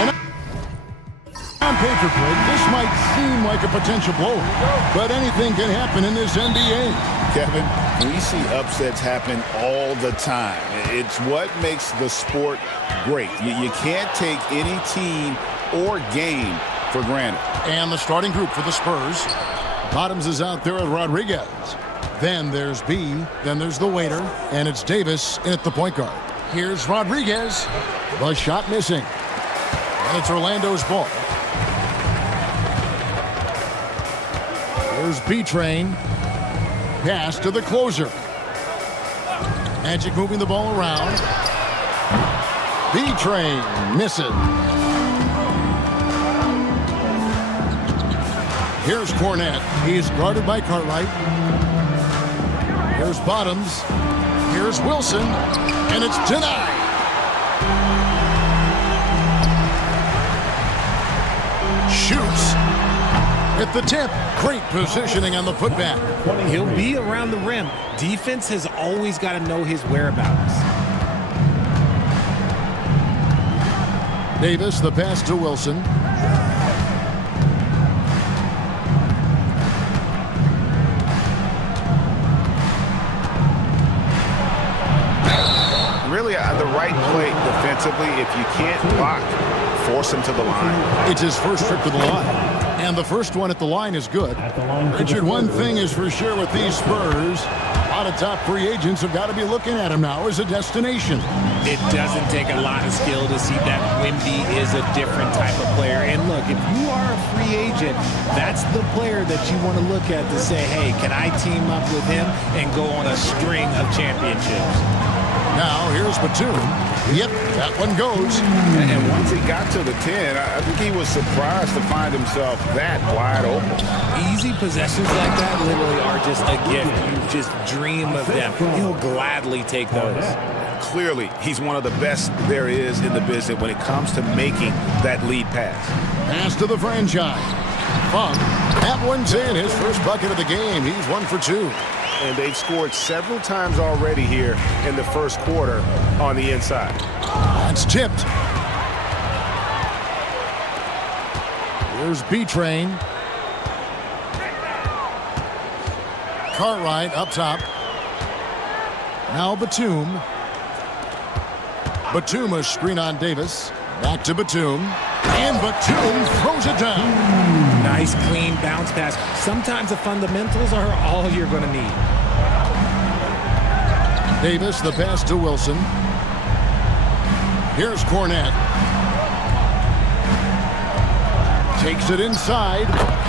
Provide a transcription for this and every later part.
And on paper, Greg, this might seem like a potential blow, but anything can happen in this NBA. Kevin, we see upsets happen all the time. It's what makes the sport great. You can't take any team or game for granted. And the starting group for the Spurs. Bottoms is out there at Rodriguez. Then there's B. Then there's the waiter. And it's Davis in at the point guard. Here's Rodriguez. The shot missing. And it's Orlando's ball. Here's B-Train. Pass to the closer. Magic moving the ball around. B-Train misses. Here's Cornette. He's guarded by Cartwright. Here's Bottoms. Here's Wilson. And it's denied. Shoots. At the tip. Great positioning on the putback. He'll be around the rim. Defense has always got to know his whereabouts. Davis, the pass to Wilson. Really, the right play defensively. If you can't block, force him to the line. It's his first trip to the line. And the first one at the line is good. Richard, one thing is for sure with these Spurs, a lot of top free agents have got to be looking at him now as a destination. It doesn't take a lot of skill to see that Wemby is a different type of player. And look, if you are a free agent, that's the player that you want to look at to say, hey, can I team up with him and go on a string of championships? Now, here's Batum. Yep, that one goes. And once he got to the 10, I think he was surprised to find himself that wide open. Easy possessions like that literally are just a gift. You just dream of them. He'll gladly take those. Clearly, he's one of the best there is in the business when it comes to making that lead pass. Pass to the franchise. Funk. That one's in. His first bucket of the game. He's 1 for 2. And they've scored several times already here in the first quarter on the inside. That's tipped. Here's B-Train. Cartwright up top. Now Batum. Batum a screen on Davis. Back to Batum. And Batum throws it down. Nice, clean bounce pass. Sometimes the fundamentals are all you're going to need. Davis, the pass to Wilson. Here's Cornette. Takes it inside.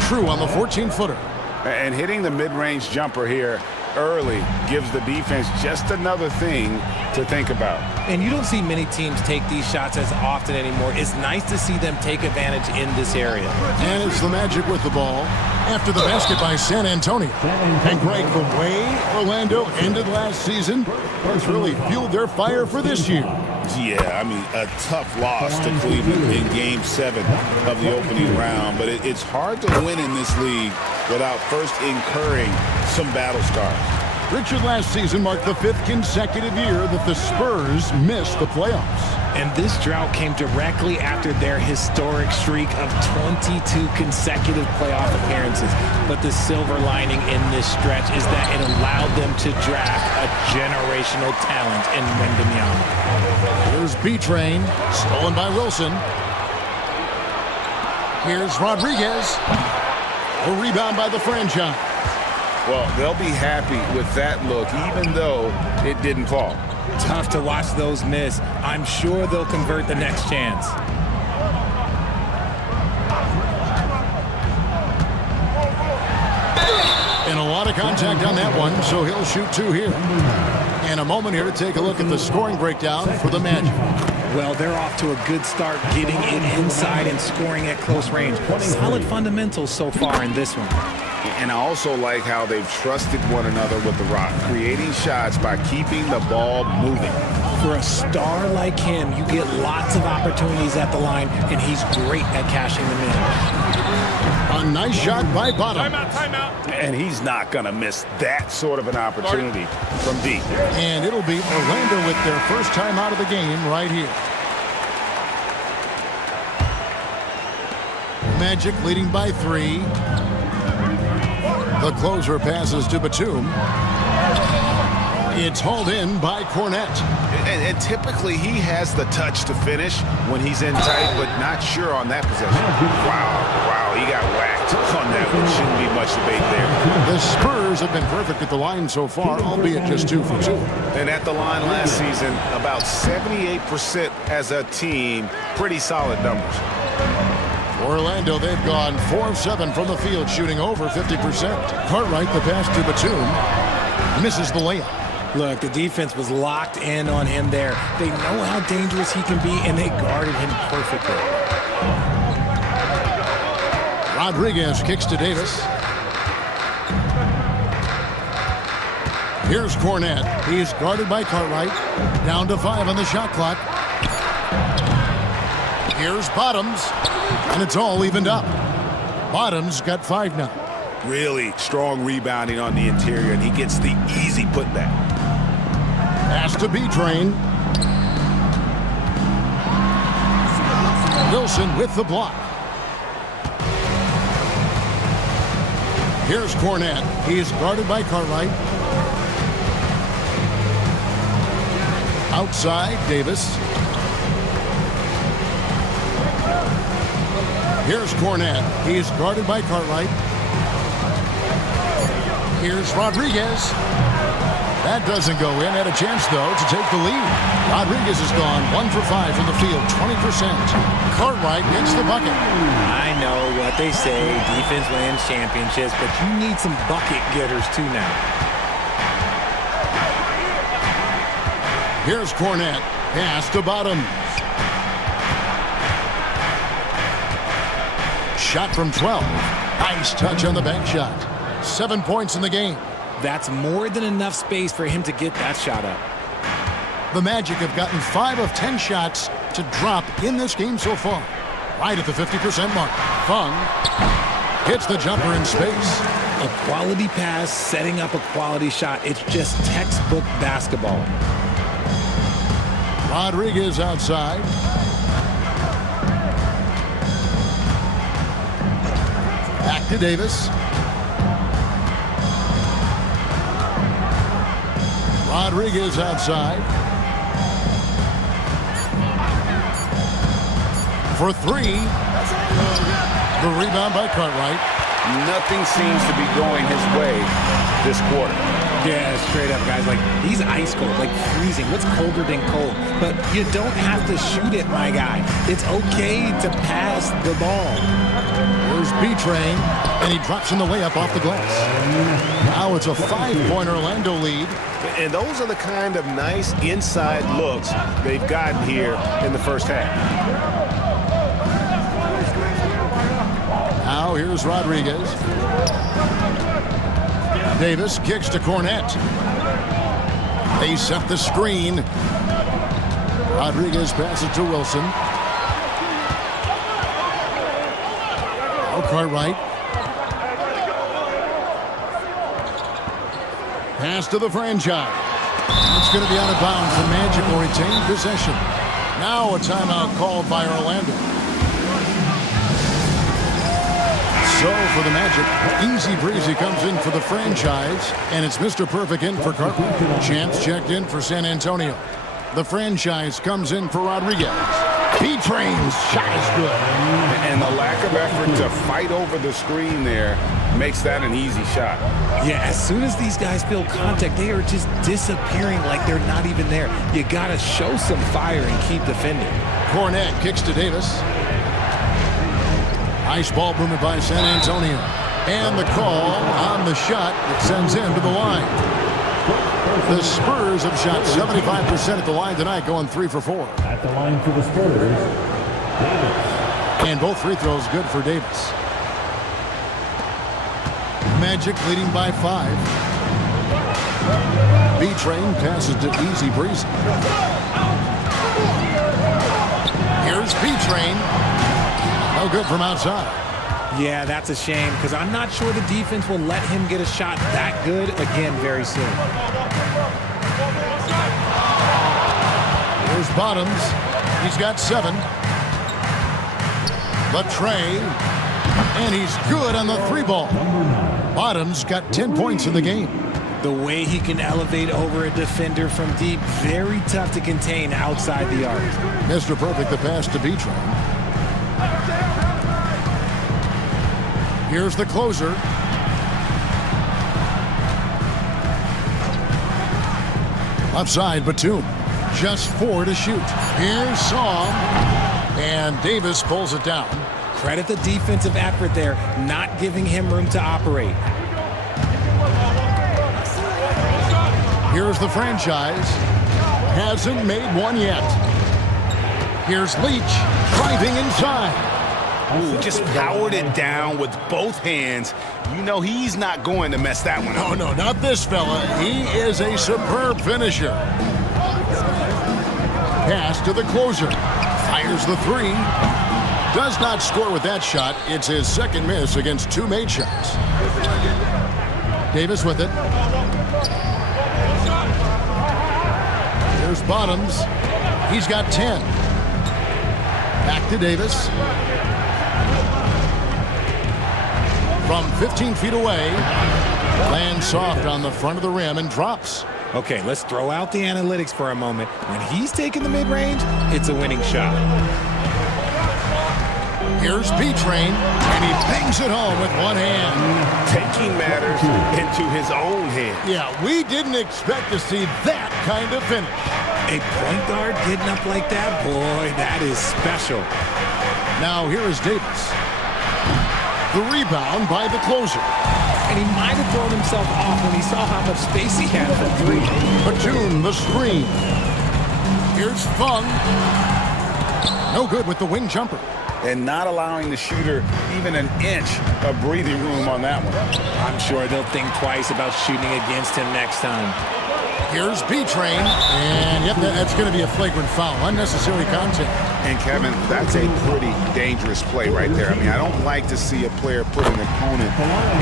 True on the 14-footer. And hitting the mid-range jumper here early gives the defense just another thing to think about. And you don't see many teams take these shots as often anymore. It's nice to see them take advantage in this area. And it's the Magic with the ball after the basket by San Antonio. And Greg, the way Orlando ended last season has really fueled their fire for this year. Yeah, I mean, a tough loss to Cleveland in Game 7 of the opening round. But it's hard to win in this league without first incurring some battle scars. Richard, last season marked the 5th consecutive year that the Spurs missed the playoffs. And this drought came directly after their historic streak of 22 consecutive playoff appearances. But the silver lining in this stretch is that it allowed them to draft a generational talent in Wembanyama. Here's B-Train, stolen by Wilson. Here's Rodriguez. A rebound by the franchise. Well, they'll be happy with that look, even though it didn't fall. Tough to watch those miss. I'm sure they'll convert the next chance. And a lot of contact on that one, so he'll shoot 2 here. And a moment here to take a look at the scoring breakdown for the Magic. Well, they're off to a good start getting it inside and scoring at close range. Solid fundamentals so far in this one. And I also like how they've trusted one another with the rock, creating shots by keeping the ball moving. For a star like him, you get lots of opportunities at the line, and he's great at cashing them in. A nice shot by Bottoms. Timeout. And he's not going to miss that sort of an opportunity from deep. And it'll be Orlando with their first time out of the game right here. Magic leading by 3. The closer passes to Batum. It's hauled in by Cornette. And typically he has the touch to finish when he's in tight, but not sure on that possession. Wow, he got whacked on that one. Shouldn't be much debate there. The Spurs have been perfect at the line so far, albeit just 2 for 2. And at the line last season, about 78% as a team. Pretty solid numbers. Orlando, they've gone 4 of 7 from the field, shooting over 50%. Cartwright, the pass to Batum, misses the layup. Look, the defense was locked in on him there. They know how dangerous he can be, and they guarded him perfectly. Rodriguez kicks to Davis. Here's Cornette. He's guarded by Cartwright. Down to 5 on the shot clock. Here's Bottoms, and it's all evened up. Bottoms got 5 now. Really strong rebounding on the interior, and he gets the easy putback. Pass to B-Train. Wilson with the block. Here's Cornette. He's guarded by Cartwright. Outside, Davis. Here's Cornette. He's guarded by Cartwright. Here's Rodriguez. That doesn't go in. Had a chance, though, to take the lead. Rodriguez has gone 1 for 5 from the field, 20%. Cartwright gets the bucket. I know what they say, defense wins championships, but you need some bucket getters, too, now. Here's Cornette. Pass to Bottoms. Shot from 12. Nice touch on the bank shot. 7 points in the game. That's more than enough space for him to get that shot up. The Magic have gotten 5 of 10 shots to drop in this game so far. Right at the 50% mark. Fung hits the jumper in space. A quality pass, setting up a quality shot. It's just textbook basketball. Rodriguez outside. Back to Davis. Rodriguez outside. For 3. The rebound by Cartwright. Nothing seems to be going his way this quarter. Yeah, straight up, guys. Like, he's ice cold, like freezing. What's colder than cold? But you don't have to shoot it, my guy. It's okay to pass the ball. Here's B-Train, and he drops in the layup off the glass. Now it's a 5-point Orlando lead. And those are the kind of nice inside looks they've gotten here in the first half. Now here's Rodriguez. Davis kicks to Cornette. They set the screen. Rodriguez passes to Wilson. Now Cartwright. Pass to the franchise. It's going to be out of bounds. The Magic will retain possession. Now a timeout called by Orlando. So for the Magic, Easy Breezy comes in for the franchise, and it's Mr. Perfect in for Cartwright. Chance checked in for San Antonio. The franchise comes in for Rodriguez. B-Train's shot is good. And the lack of effort to fight over the screen there makes that an easy shot. Yeah, as soon as these guys feel contact, they are just disappearing like they're not even there. You got to show some fire and keep defending. Cornette kicks to Davis. Nice ball movement by San Antonio. And the call on the shot that sends him to the line. The Spurs have shot 75% at the line tonight, going 3 for 4. At the line for the Spurs, Davis. And both free throws good for Davis. Magic leading by 5. B-Train passes to Easy Breezy. Here's B-Train. No good from outside. Yeah, that's a shame because I'm not sure the defense will let him get a shot that good again very soon. Here's Bottoms. He's got 7. Latray. And he's good on the 3-ball. Bottoms got 10 points in the game. The way he can elevate over a defender from deep, very tough to contain outside the arc. Mr. Perfect, the pass to B-Train. Here's the closer. Upside, Batum. Just 4 to shoot. Here's Song. And Davis pulls it down. Credit the defensive effort there, not giving him room to operate. Here's the franchise. Hasn't made one yet. Here's Leach driving inside. Ooh, just powered it down with both hands. You know he's not going to mess that one up. Oh, no, not this fella. He is a superb finisher. Pass to the closer. Fires the 3. Does not score with that shot. It's his second miss against 2 made shots. Davis with it. Here's Bottoms. He's got 10. Back to Davis. From 15 feet away. Lands soft on the front of the rim and drops. Okay, let's throw out the analytics for a moment. When he's taking the mid-range, it's a winning shot. Here's B-Train, and he bangs it home with one hand. Taking matters into his own hands. Yeah, we didn't expect to see that kind of finish. A point guard getting up like that, boy, that is special. Now here is Davis. The rebound by the closer. And he might have thrown himself off when he saw how much space he had for 3. Batum, the screen. Here's Fung. No good with the wing jumper. And not allowing the shooter even an inch of breathing room on that one. I'm sure they'll think twice about shooting against him next time. Here's B-Train, and yep, that's going to be a flagrant foul. Unnecessary contact. And Kevin, that's a pretty dangerous play right there. I mean, I don't like to see a player put an opponent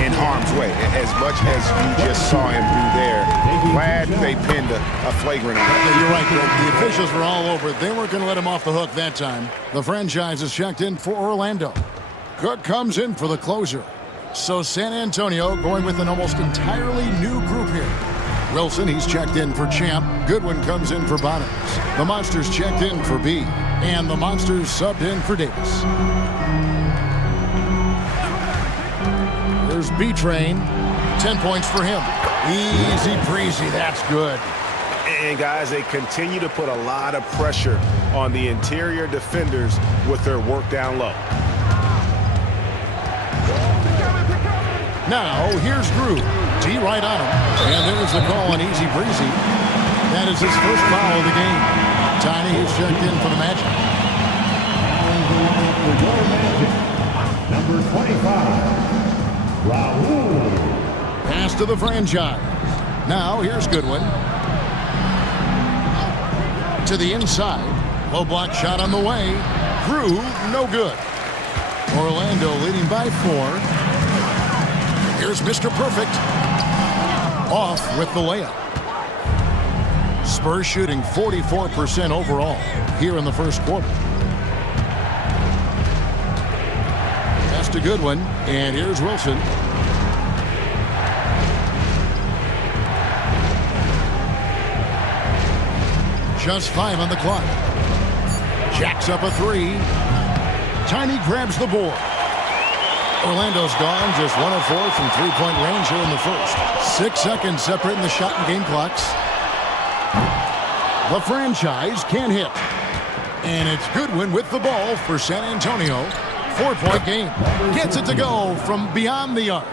in harm's way. As much as you just saw him do there, glad they pinned a flagrant on him. You're right. The officials were all over it. They weren't going to let him off the hook that time. The franchise is checked in for Orlando. Cook comes in for the closer. So San Antonio going with an almost entirely new group here. Wilson, he's checked in for Champ. Goodwin comes in for Bottoms. The Monsters checked in for B. And the Monsters subbed in for Davis. There's B-Train. 10 points for him. Easy breezy. That's good. And guys, they continue to put a lot of pressure on the interior defenders with their work down low. Now, here's Drew. D right on him. And there's the call on easy breezy. That is his first foul of the game. Tiny is checked in for the Magic. Number 25, Raul. Pass to the franchise. Now, here's Goodwin. To the inside. Low block shot on the way. Drew, no good. Orlando leading by 4. Here's Mr. Perfect. Off with the layup. Spurs shooting 44% overall here in the first quarter. Pass to Goodwin, and here's Wilson. Just 5 on the clock. Jacks up a 3. Tiny grabs the board. Orlando's gone just 1 of 4 from 3-point range here in the first. 6 seconds separating the shot and game clocks. The franchise can't hit. And it's Goodwin with the ball for San Antonio. 4-point game. Gets it to go from beyond the arc.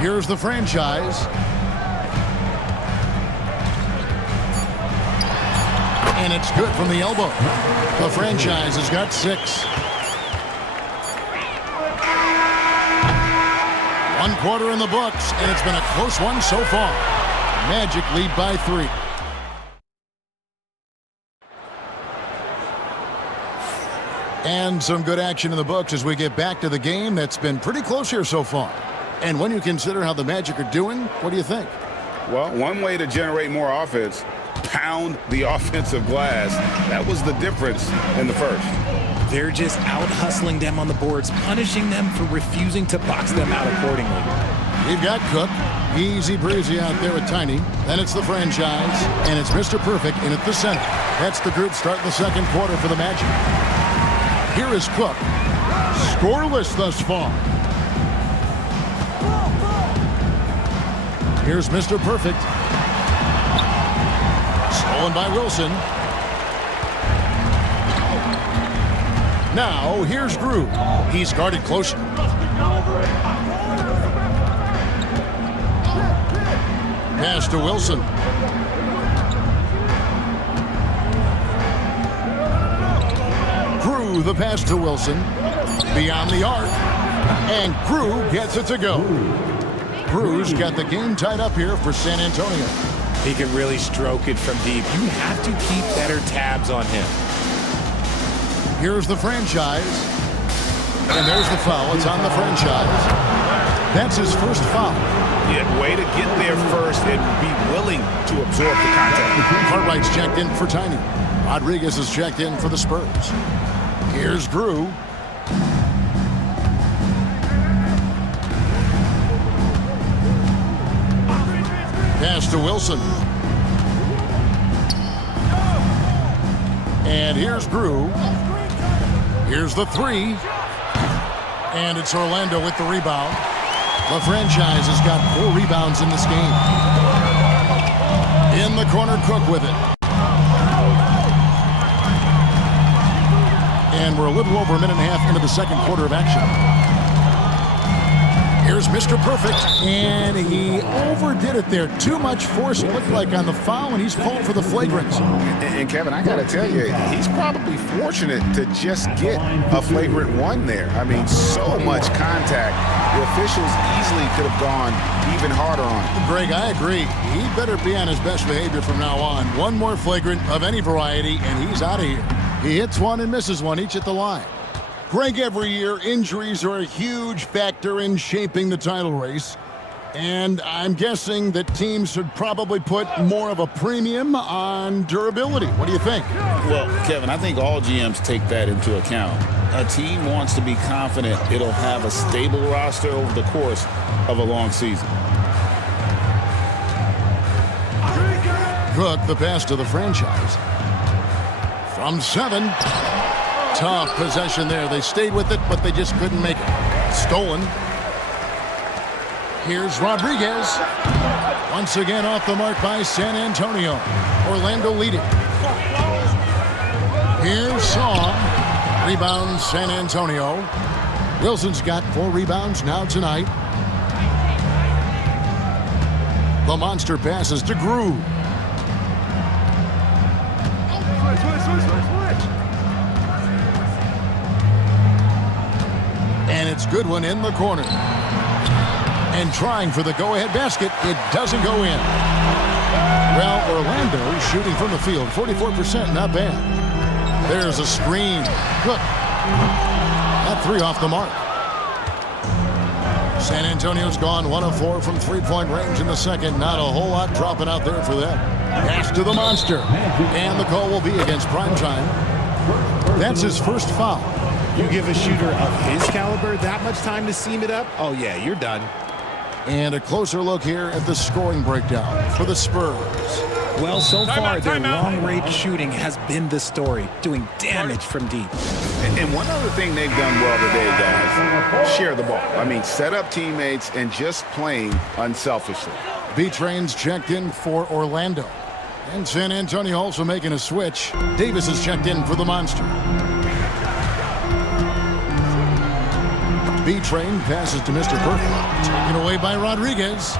Here's the franchise. And it's good from the elbow. The franchise has got 6. 1 quarter in the books, and it's been a close one so far. Magic lead by 3. And some good action in the books as we get back to the game that's been pretty close here so far. And when you consider how the Magic are doing, what do you think? Well, one way to generate more offense, pound the offensive glass. That was the difference in the first. They're just out-hustling them on the boards, punishing them for refusing to box them out accordingly. We've got Cook. Easy breezy out there with Tiny. Then it's the franchise, and it's Mr. Perfect in at the center. That's the group starting the second quarter for the Magic. Here is Cook. Scoreless thus far. Here's Mr. Perfect. Stolen by Wilson. Now, here's Drew. He's guarded closer. Pass to Wilson. Drew, the pass to Wilson. Beyond the arc. And Drew gets it to go. Drew's got the game tied up here for San Antonio. He can really stroke it from deep. You have to keep better tabs on him. Here's the franchise. And there's the foul. It's on the franchise. That's his first foul. Yeah, way to get there first and be willing to absorb the contact. Cartwright's checked in for Tiny. Rodriguez is checked in for the Spurs. Here's Drew. Pass to Wilson. And here's Drew. Here's the three. And it's Orlando with the rebound. The franchise has got 4 rebounds in this game. In the corner, Cook with it. And we're a little over a minute and a half into the second quarter of action. Here's Mr. Perfect, and he overdid it there. Too much force, it looked like, on the foul, and he's called for the flagrant. And Kevin, I got to tell you, he's probably fortunate to just get a flagrant one there. I mean, so much contact. The officials easily could have gone even harder on him. Greg, I agree. He better be on his best behavior from now on. One more flagrant of any variety, and he's out of here. He hits one and misses one, each at the line. Greg, every year, injuries are a huge factor in shaping the title race. And I'm guessing that teams should probably put more of a premium on durability. What do you think? Well, Kevin, I think all GMs take that into account. A team wants to be confident it'll have a stable roster over the course of a long season. Cook, the pass to the franchise. From 7. Tough possession there. They stayed with it, but they just couldn't make it. Stolen. Here's Rodriguez. Once again off the mark by San Antonio. Orlando leading. Here's Shaw. Rebound San Antonio. Wilson's got 4 rebounds now tonight. The monster passes to Drew. And it's Goodwin in the corner. And trying for the go-ahead basket. It doesn't go in. Well, Orlando shooting from the field. 44%, not bad. There's a screen. Cook. That 3 off the mark. San Antonio's gone 1 of 4 from three-point range in the second. Not a whole lot dropping out there for them. Pass to the monster. And the call will be against Primetime. That's his first foul. You give a shooter of his caliber that much time to seam it up? Oh, yeah, you're done. And a closer look here at the scoring breakdown for the Spurs. Well, so far, their long-range shooting has been the story, doing damage from deep. And one other thing they've done well today, guys, share the ball. I mean, set up teammates and just playing unselfishly. B-Train's checked in for Orlando. And San Antonio also making a switch. Davis is checked in for the Monster. B-Train passes to Mr. Perfect. Taken away by Rodriguez.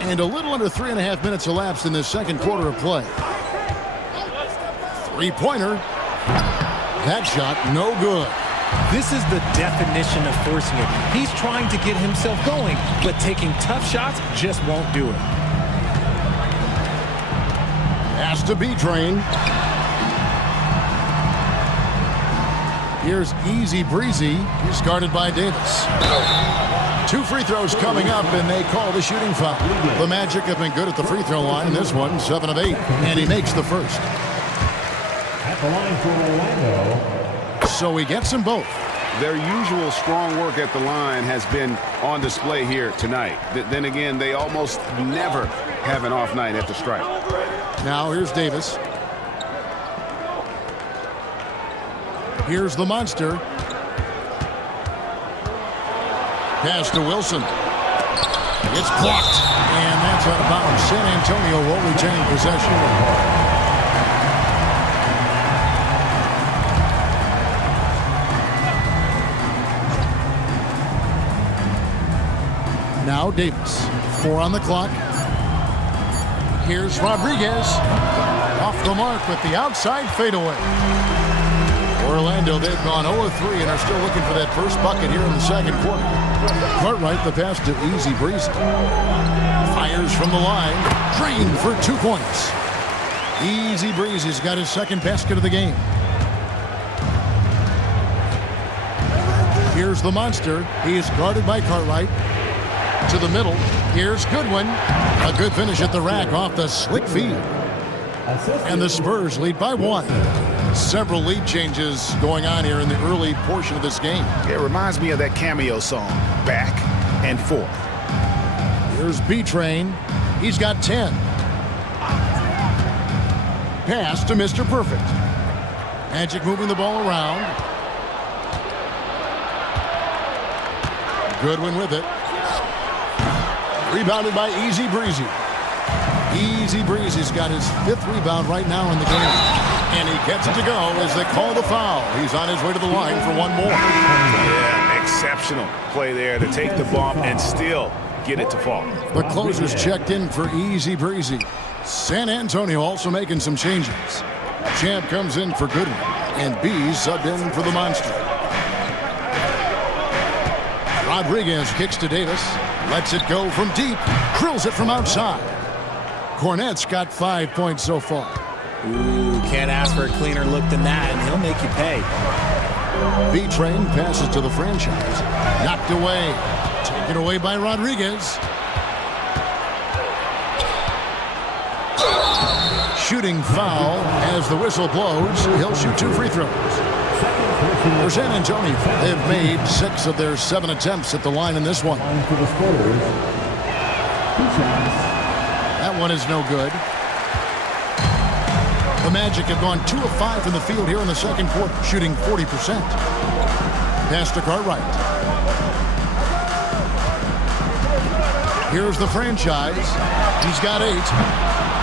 And a little under 3.5 minutes elapsed in this second quarter of play. Three-pointer. That shot, no good. This is the definition of forcing it. He's trying to get himself going, but taking tough shots just won't do it. Pass to B-Train. Here's Easy Breezy. He's guarded by Davis. 2 free throws coming up, and they call the shooting foul. The Magic have been good at the free throw line. This one, 7 of 8, and he makes the first. At the line for Orlando. So he gets them both. Their usual strong work at the line has been on display here tonight. Then again, they almost never have an off night at the stripe. Now here's Davis. Here's the monster. Pass to Wilson. It's blocked. And that's out of bounds. San Antonio will retain possession. Now Davis. 4 on the clock. Here's Rodriguez. Off the mark with the outside fadeaway. Orlando, they've gone 0-3 and are still looking for that first bucket here in the second quarter. Cartwright, the pass to Easy Breezy. Fires from the line. Drained for 2 points. Easy Breezy's got his second basket of the game. Here's the monster. He is guarded by Cartwright. To the middle. Here's Goodwin. A good finish at the rack off the slick feed. And the Spurs lead by 1. Several lead changes going on here in the early portion of this game. It reminds me of that cameo song, Back and Forth. Here's B-Train. He's got 10. Pass to Mr. Perfect. Magic moving the ball around. Goodwin with it. Rebounded by Easy Breezy. Easy Breezy's got his 5th rebound right now in the game. And he gets it to go as they call the foul. He's on his way to the line for one more. Yeah, exceptional play there to take the bump and still get it to fall. The closer's checked in for Easy Breezy. San Antonio also making some changes. Champ comes in for Goodwin, and B subbed in for the monster. Rodriguez kicks to Davis. Lets it go from deep. Drills it from outside. Cornette's got 5 points so far. Ooh, can't ask for a cleaner look than that, and he'll make you pay. B-Train passes to the franchise. Knocked away. Taken away by Rodriguez. Shooting foul as the whistle blows. He'll shoot 2 free throws. For San Antonio, they've made 6 of their 7 attempts at the line in this one. That one is no good. The Magic have gone 2 of 5 from the field here in the second quarter, shooting 40%. Pass to Cartwright. Here's the franchise. He's got 8.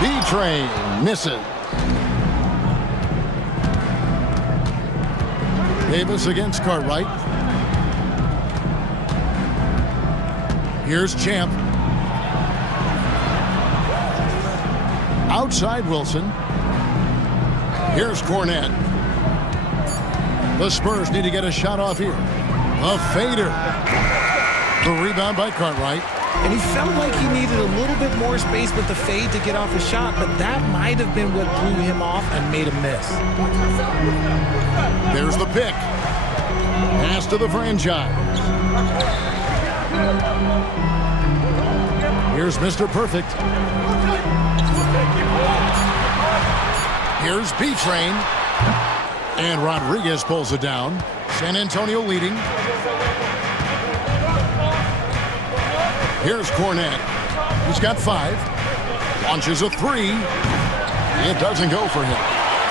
B-Train misses. Davis against Cartwright. Here's Champ. Outside Wilson. Here's Cornette. The Spurs need to get a shot off here. A fader. The rebound by Cartwright. And he felt like he needed a little bit more space with the fade to get off a shot, but that might have been what threw him off and made him miss. There's the pick. Pass to the franchise. Here's Mr. Perfect. Here's B-Train. And Rodriguez pulls it down. San Antonio leading. Here's Cornette. He's got 5. Launches a 3. It doesn't go for him.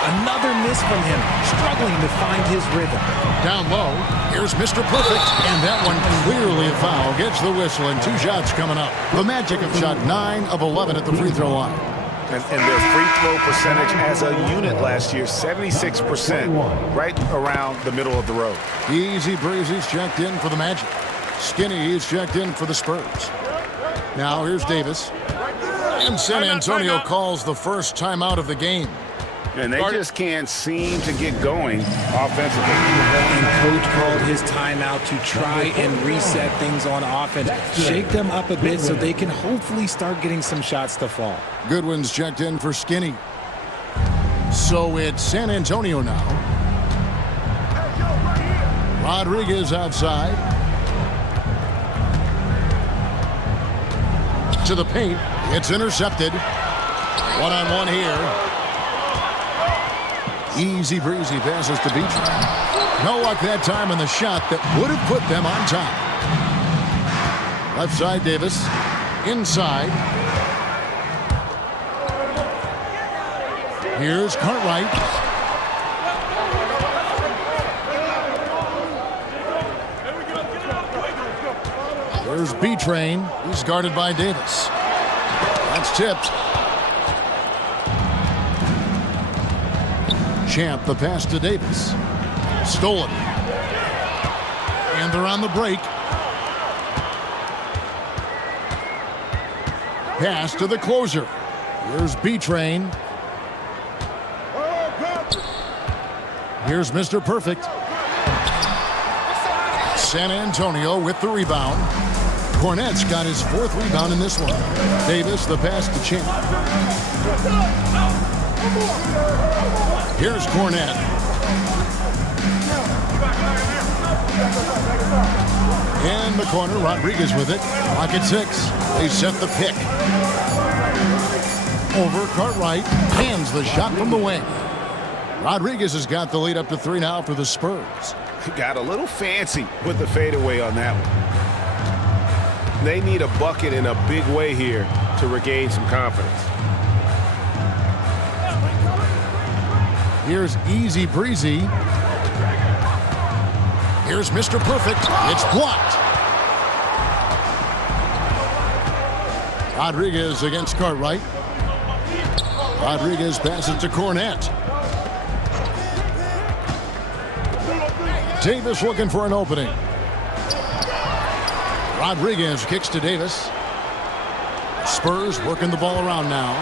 Another miss from him, struggling to find his rhythm. Down low, here's Mr. Perfect, and that one clearly a foul. Gets the whistle, and 2 shots coming up. The Magic have shot 9 of 11 at the free throw line. And their free throw percentage as a unit last year, 76%, right around the middle of the road. Easy Breezy's checked in for the Magic. Skinny is checked in for the Spurs. Now here's Davis. And San Antonio calls the first timeout of the game. And they just can't seem to get going offensively. And coach called his timeout to try and reset things on offense. Shake them up a bit so they can hopefully start getting some shots to fall. Goodwin's checked in for Skinny. So it's San Antonio now. Rodriguez outside. To the paint. It's intercepted. One-on-one here. Easy breezy passes to Beach. No luck that time on the shot that would have put them on top. Left side, Davis. Inside. Here's Cartwright. There's B-Train. He's guarded by Davis. That's tipped. Champ, the pass to Davis. Stolen. And they're on the break. Pass to the closer. Here's B-Train. Here's Mr. Perfect. San Antonio with the rebound. Cornette's got his 4th rebound in this one. Davis, the pass to Champ. Here's Cornette. In the corner, Rodriguez with it. Pocket 6. They set the pick. Over Cartwright. Hands the shot from the wing. Rodriguez has got the lead up to 3 now for the Spurs. Got a little fancy with the fadeaway on that one. They need a bucket in a big way here to regain some confidence. Here's Easy Breezy. Here's Mr. Perfect. It's blocked. Rodriguez against Cartwright. Rodriguez passes to Cornette. Davis looking for an opening. Rodriguez kicks to Davis. Spurs working the ball around now.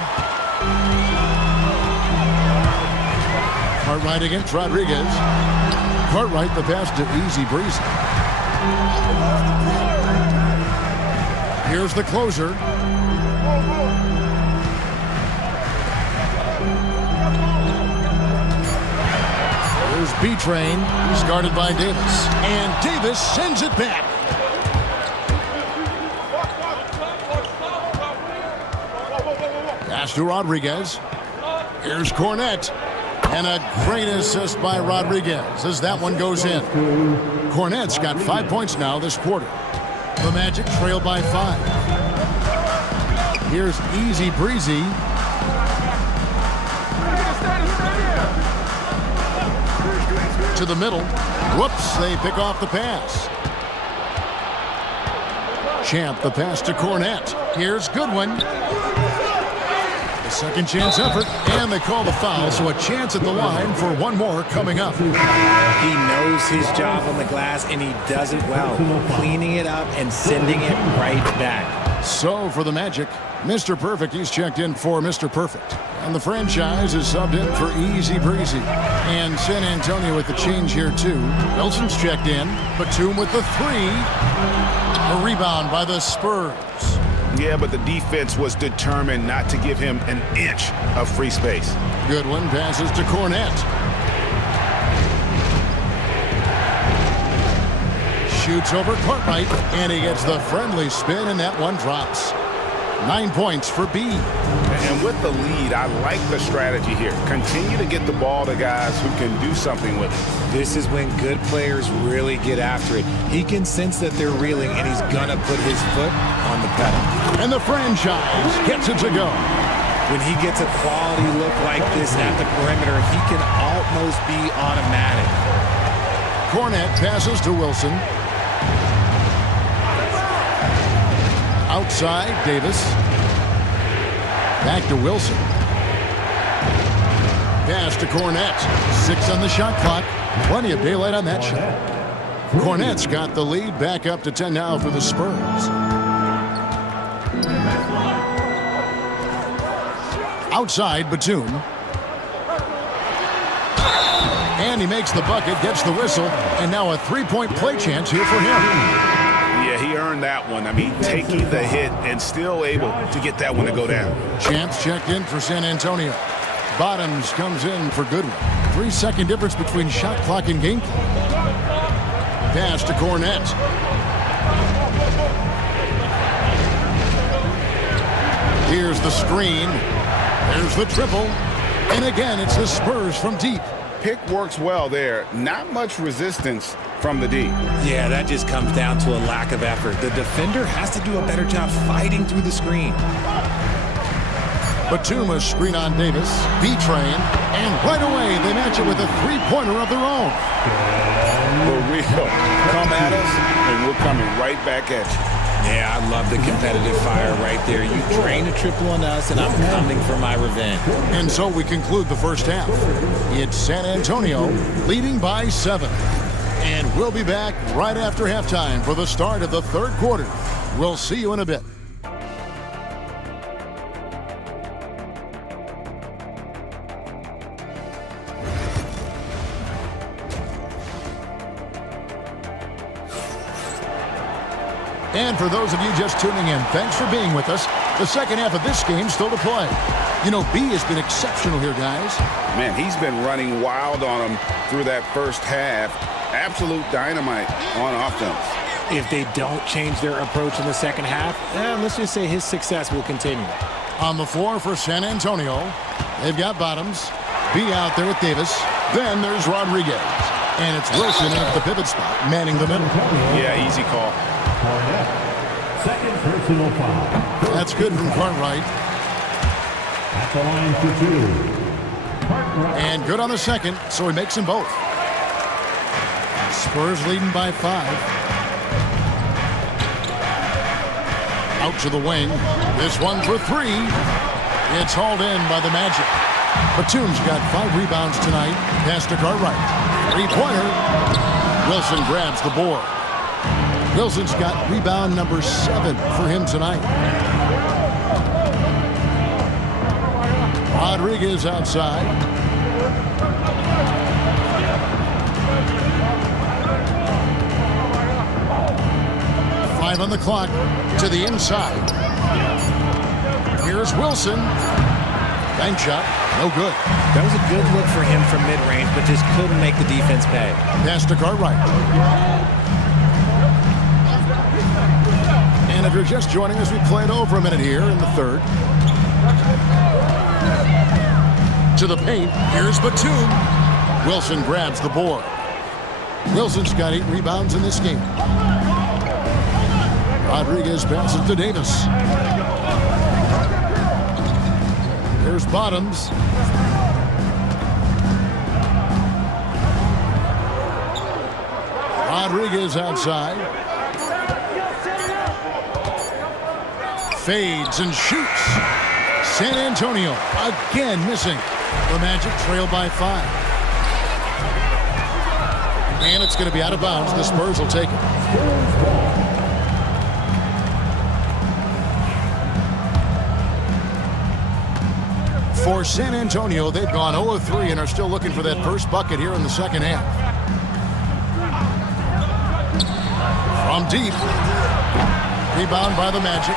Cartwright against Rodriguez. Cartwright the pass to Easy Breezy. Here's the closer. Here's B-Train. He's guarded by Davis. And Davis sends it back. Pass to Rodriguez. Here's Cornette. And a great assist by Rodriguez as that one goes in. Cornette's got 5 points now this quarter. The Magic trail by 5. Here's Easy Breezy. To the middle. Whoops, they pick off the pass. Champ, the pass to Cornette. Here's Goodwin. The second chance effort, and they call the foul, so a chance at the line for one more coming up. He knows his job on the glass, and he does it well, cleaning it up and sending it right back. So for the Magic, Mr. Perfect, he's checked in for Mr. Perfect. And the franchise is subbed in for Easy Breezy. And San Antonio with the change here, too. Wilson's checked in. Batum with the 3. A rebound by the Spurs. Yeah, but the defense was determined not to give him an inch of free space. Goodwin passes to Cornette. Shoots over Cartwright, and he gets the friendly spin, and that one drops. 9 points for B. And with the lead, I like the strategy here. Continue to get the ball to guys who can do something with it. This is when good players really get after it. He can sense that they're reeling, and he's gonna put his foot on the pedal. And the franchise gets it to go. When he gets a quality look like this at the perimeter, he can almost be automatic. Cornette passes to Wilson. Outside, Davis. Back to Wilson. Pass to Cornette. 6 on the shot clock. Plenty of daylight on that shot. Cornette's got the lead, back up to 10 now for the Spurs. Outside, Batum. And he makes the bucket, gets the whistle, and now a 3-point play chance here for him. Yeah, he earned that one. I mean, taking the hit and still able to get that one to go down. Champs checked in for San Antonio. Bottoms comes in for good one. 3-second difference between shot clock and game clock. Pass to Cornette. Here's the screen. There's the triple. And again, it's the Spurs from deep. Pick works well there. Not much resistance from the D. Yeah, that just comes down to a lack of effort. The defender has to do a better job fighting through the screen. Batum screen on Davis. B-Train. And right away, they match it with a three-pointer of their own. For real. Come at us, and we're coming right back at you. Yeah, I love the competitive fire right there. You drain a triple on us, and I'm coming for my revenge. And so we conclude the first half. It's San Antonio leading by 7. And we'll be back right after halftime for the start of the third quarter. We'll see you in a bit. And for those of you just tuning in, thanks for being with us. The second half of this game still to play. You know, B has been exceptional here, guys. Man, he's been running wild on them through that first half. Absolute dynamite on offense. If they don't change their approach in the second half, let's just say his success will continue. On the floor for San Antonio, they've got Bottoms. B out there with Davis. Then there's Rodriguez. And it's Wilson at the pivot spot, manning the middle. Yeah, easy call. Second personal foul. That's good from Cartwright. At the line for 2. Cartwright. And good on the second, so he makes them both. Spurs leading by 5. Out to the wing. This one for 3. It's hauled in by the Magic. Batum's got 5 rebounds tonight. Pass to Cartwright. 3-pointer. Wilson grabs the board. Wilson's got rebound number 7 for him tonight. Rodriguez outside. Five on the clock to the inside. Here's Wilson. Bank shot, no good. That was a good look for him from mid-range, but just couldn't make the defense pay. Pass to Cartwright. And if you're just joining us, we played over a minute here in the third. To the paint, here's Batum. Wilson grabs the board. Wilson's got 8 rebounds in this game. Rodriguez passes to Davis. Here's Bottoms. Rodriguez outside. Fades and shoots. San Antonio again missing. The Magic trail by 5. And it's going to be out of bounds. The Spurs will take it. For San Antonio, they've gone 0 of 3 and are still looking for that first bucket here in the second half. From deep. Rebound by the Magic.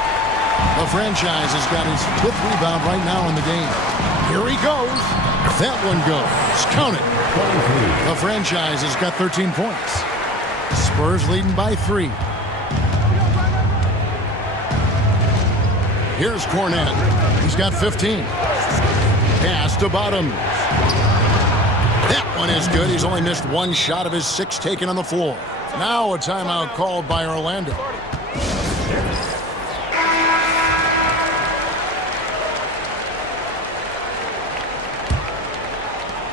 The franchise has got his 5th rebound right now in the game. Here he goes. That one goes. Count it. The franchise has got 13 points. Spurs leading by 3. Here's Cornette. He's got 15. Pass to Bottoms. That one is good. He's only missed 1 shot of his 6 taken on the floor. Now a timeout called by Orlando.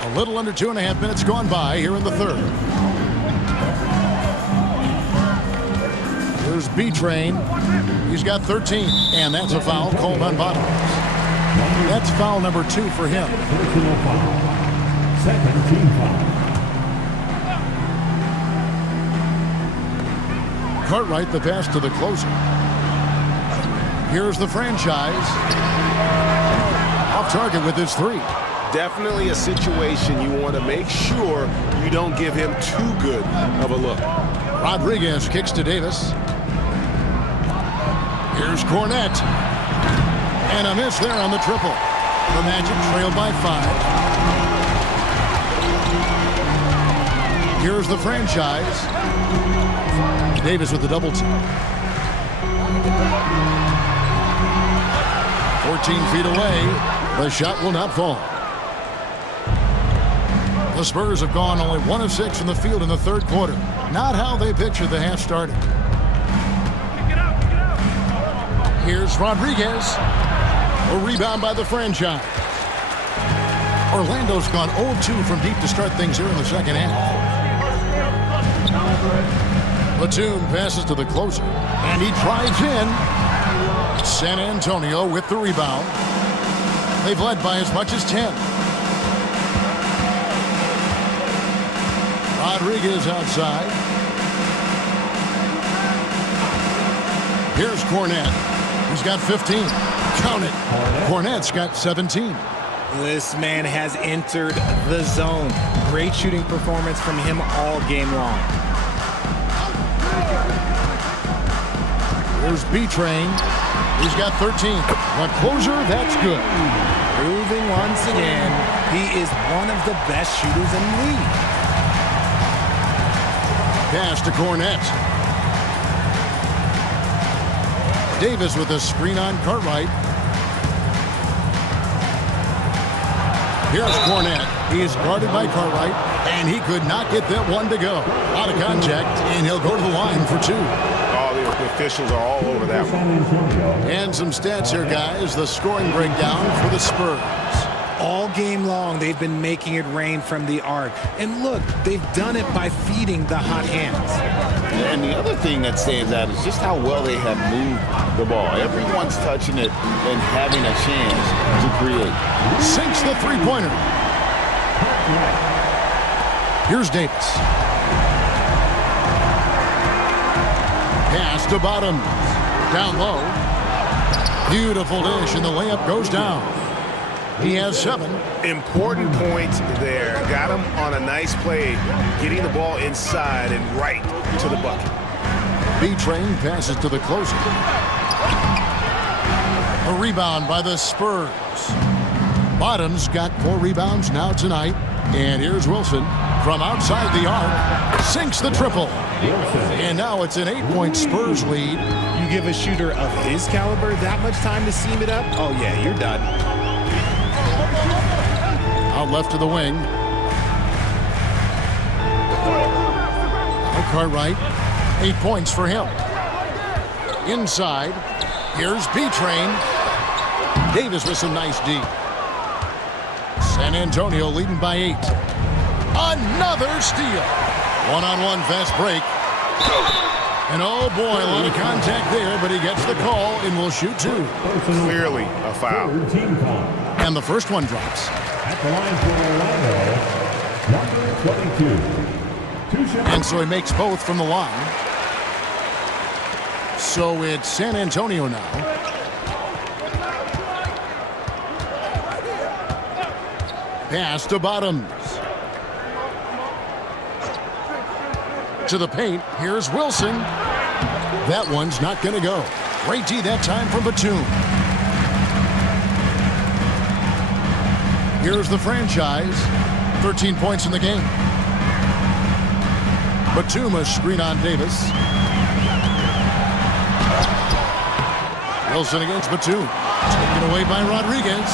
A little under 2.5 minutes gone by here in the third. Here's B-Train. He's got 13. And that's a foul called on Bottoms. That's foul number 2 for him. Personal foul. Second team foul. Cartwright, the pass to the closer. Here's the franchise. Off target with his 3. Definitely a situation you want to make sure you don't give him too good of a look. Rodriguez kicks to Davis. Here's Cornette. And a miss there on the triple. The Magic trail by 5. Here's the franchise. Davis with the double team. 14 feet away. The shot will not fall. The Spurs have gone only 1 of 6 from the field in the third quarter. Not how they pictured the half started. Here's Rodriguez. A rebound by the franchise. Orlando's gone 0-2 from deep to start things here in the second half. Batum passes to the closer, and he drives in. San Antonio with the rebound. They've led by as much as 10. Rodriguez outside. Here's Cornette. He's got 15. Count it. Cornette's got 17. This man has entered the zone. Great shooting performance from him all game long. There's B-Train. He's got 13. The closer, that's good. Proving once again, he is one of the best shooters in the league. Pass to Cornette. Davis with a screen on Cartwright. Here's Cornette. He is guarded by Cartwright, and he could not get that one to go. Out of contact, and he'll go to the line for 2. The officials are all over that one. And some stats here, guys. The scoring breakdown for the Spurs. All game long, they've been making it rain from the arc. And look, they've done it by feeding the hot hands. And the other thing that stands out is just how well they have moved the ball. Everyone's touching it and having a chance to create. Sinks the three-pointer. Here's Davis. Pass to Bottoms. Down low. Beautiful dish, and the layup goes down. He has 7. Important point there. Got him on a nice play, getting the ball inside and right to the bucket. B-Train passes to the closer. A rebound by the Spurs. Bottoms got 4 rebounds now tonight. And here's Wilson from outside the arc. Sinks the triple. And now it's an 8-point Spurs lead. You give a shooter of his caliber that much time to seam it up? Oh, yeah, you're done. Out left to the wing. Cartwright. 8 points for him. Inside. Here's B-Train. Davis with some nice D. San Antonio leading by 8. Another steal. One-on-one fast break. And oh boy, a lot of contact there, but he gets the call and will shoot 2. Clearly a foul. And the first one drops. At the line for Orlando, number 22. And so he makes both from the line. So it's San Antonio now. Pass to Bottoms. To the paint. Here's Wilson. That one's not going to go. Great D that time from Batum. Here's the franchise. 13 points in the game. Batum a screen on Davis. Wilson against Batum. Taken away by Rodriguez.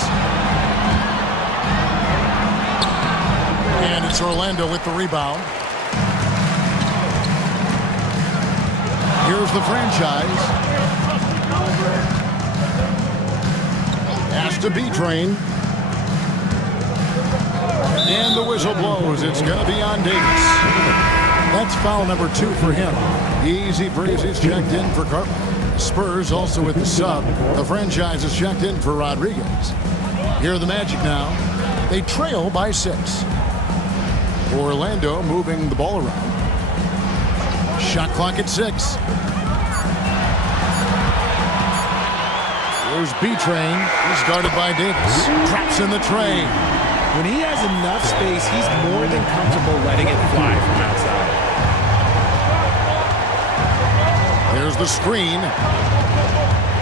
And it's Orlando with the rebound. Here's the franchise. Pass to B-Train. And the whistle blows. It's going to be on Davis. That's foul number 2 for him. Easy breezes checked in for Cartwright. Spurs also with the sub. The franchise is checked in for Rodriguez. Here are the Magic now. They trail by 6. Orlando moving the ball around. Shot clock at 6. Here's B-Train. He's guarded by Davis. Traps in the train. When he has enough space, he's more than comfortable letting it fly from outside. There's the screen.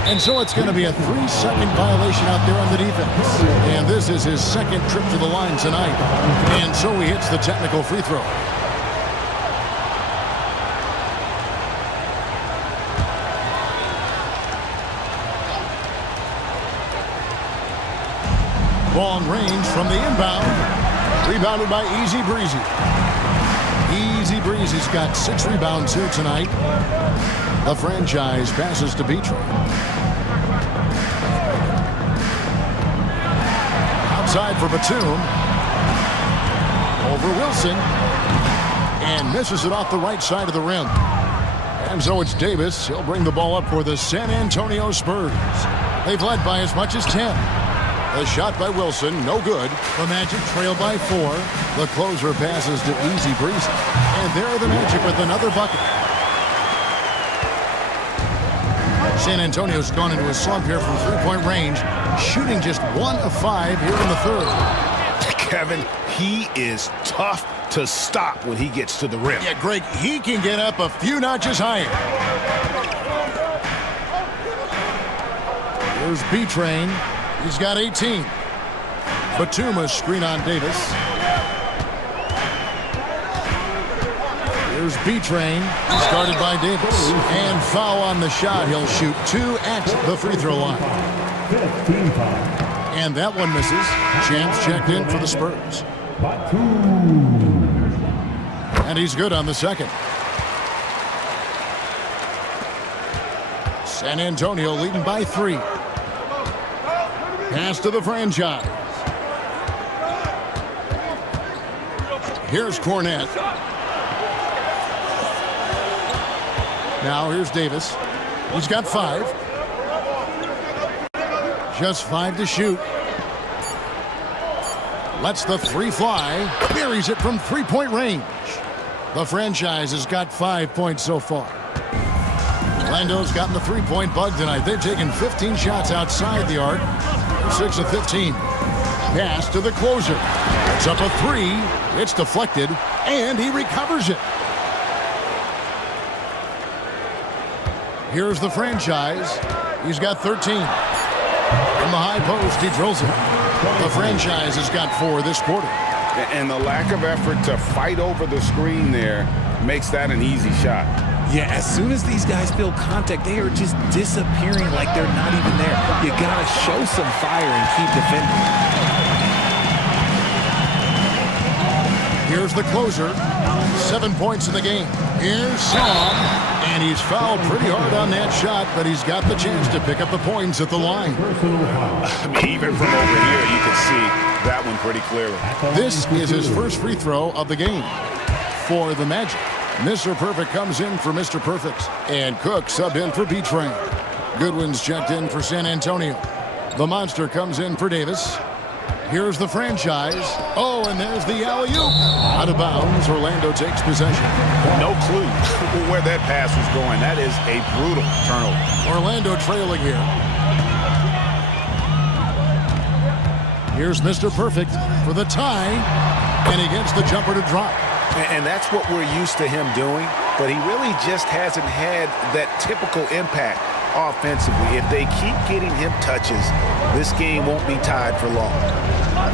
And so it's going to be a 3-second violation out there on the defense. And this is his second trip to the line tonight. And so he hits the technical free throw. Long range from the inbound. Rebounded by Easy Breezy. Easy Breezy's got 6 rebounds here tonight. The franchise passes to Beatrice. Outside for Batum. Over Wilson. And misses it off the right side of the rim. And so it's Davis. He'll bring the ball up for the San Antonio Spurs. They've led by as much as 10. A shot by Wilson, no good. The Magic trail by 4. The closer passes to Easy Breezy. And there are the Magic with another bucket. San Antonio's gone into a slump here from three-point range, shooting just 1 of 5 here in the third. Kevin, he is tough to stop when he gets to the rim. Yeah, Greg, he can get up a few notches higher. Here's B-Train. He's got 18. Batum screen on Davis. Here's B-Train. Started by Davis. And foul on the shot. He'll shoot 2 at the free throw line. And that one misses. Champs checked in for the Spurs. And he's good on the second. San Antonio leading by 3. Pass to the franchise. Here's Cornette. Now here's Davis. He's got 5. Just 5 to shoot. Lets the 3 fly. Buries it from 3-point range. The franchise has got 5 points so far. Orlando's gotten the 3-point bug tonight. They've taken 15 shots outside the arc. 6 of 15. Pass to the closer. It's up a 3. It's deflected, and he recovers it. Here's the franchise. He's got 13. From the high post, he drills it. The franchise has got 4 this quarter. And the lack of effort to fight over the screen there makes that an easy shot. Yeah, as soon as these guys feel contact, they are just disappearing like they're not even there. You got to show some fire and keep defending. Here's the closer. 7 points in the game. Here's Song. And he's fouled pretty hard on that shot, but he's got the chance to pick up the points at the line. I mean, even from over here, you can see that one pretty clearly. This is his first free throw of the game for the Magic. Mr. Perfect comes in for Mr. Perfect. And Cook subbed in for B-Train. Goodwin's checked in for San Antonio. The Monster comes in for Davis. Here's the franchise. Oh, and there's the alley-oop. Out of bounds, Orlando takes possession. No clue where that pass was going. That is a brutal turnover. Orlando trailing here. Here's Mr. Perfect for the tie. And he gets the jumper to drop. And that's what we're used to him doing, but he really just hasn't had that typical impact offensively. If they keep getting him touches, this game won't be tied for long.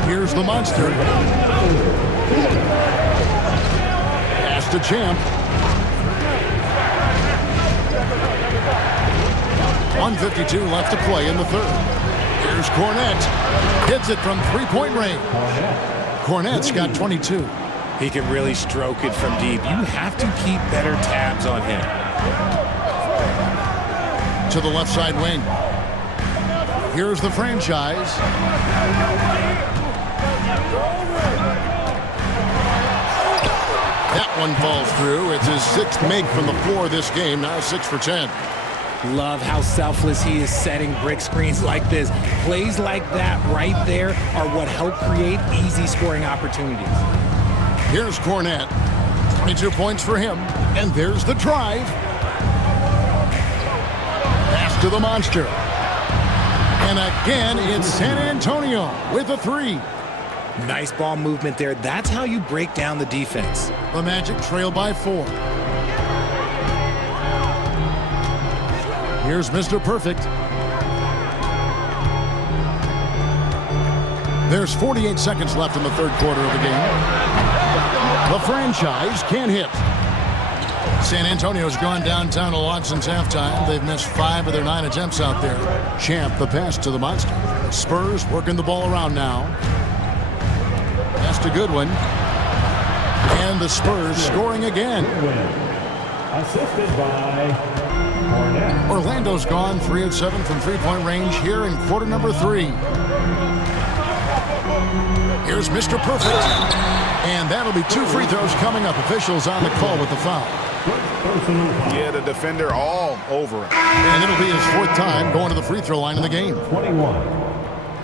Here's the Monster. Pass to Champ. 1:52 left to play in the third. Here's Cornette. Hits it from 3-point range. Cornette's got 22. He can really stroke it from deep. You have to keep better tabs on him. To the left side wing. Here's the franchise. That one falls through. It's his 6th make from the floor this game. Now 6 for 10. Love how selfless he is setting brick screens like this. Plays like that right there are what help create easy scoring opportunities. Here's Cornette. 22 points for him. And there's the drive. Pass to the Monster. And again, it's San Antonio with a 3. Nice ball movement there. That's how you break down the defense. The Magic trail by 4. Here's Mr. Perfect. There's 48 seconds left in the third quarter of the game. The franchise can't hit. San Antonio's gone downtown a lot since halftime. They've missed 5 of their 9 attempts out there. Champ the pass to the monster. Spurs working the ball around now. That's a good one. And the Spurs scoring again. Assisted by Cornette. Orlando's gone 3 of 7 from three-point range here in quarter number 3. Here's Mr. Perfect. And that'll be 2 free throws coming up. Officials on the call with the foul. Yeah, the defender all over him. And it'll be his 4th time going to the free throw line in the game. 21.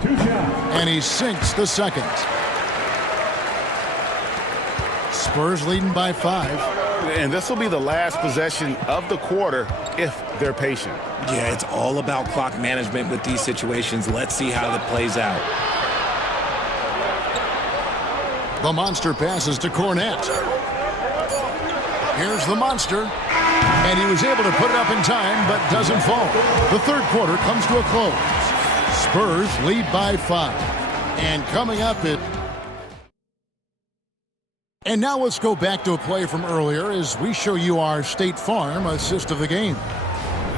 2 shots. And he sinks the second. Spurs leading by 5. And this will be the last possession of the quarter if they're patient. Yeah, it's all about clock management with these situations. Let's see how that plays out. The monster passes to Cornette. Here's the monster. And he was able to put it up in time, but doesn't fall. The third quarter comes to a close. Spurs lead by 5. And coming up it. And now let's go back to a play from earlier as we show you our State Farm assist of the game.